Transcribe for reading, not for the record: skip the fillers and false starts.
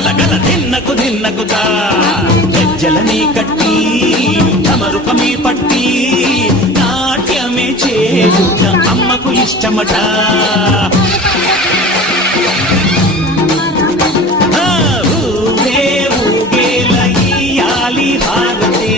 గలగల దిన్నకు దిన్నకుతా గజ్జలని కట్టి తమరుపమే పట్టి నాట్యమే చేయుట అమ్మకు ఇష్టమట. ఊగే ఊగేల ఇయ్యాలి హారతే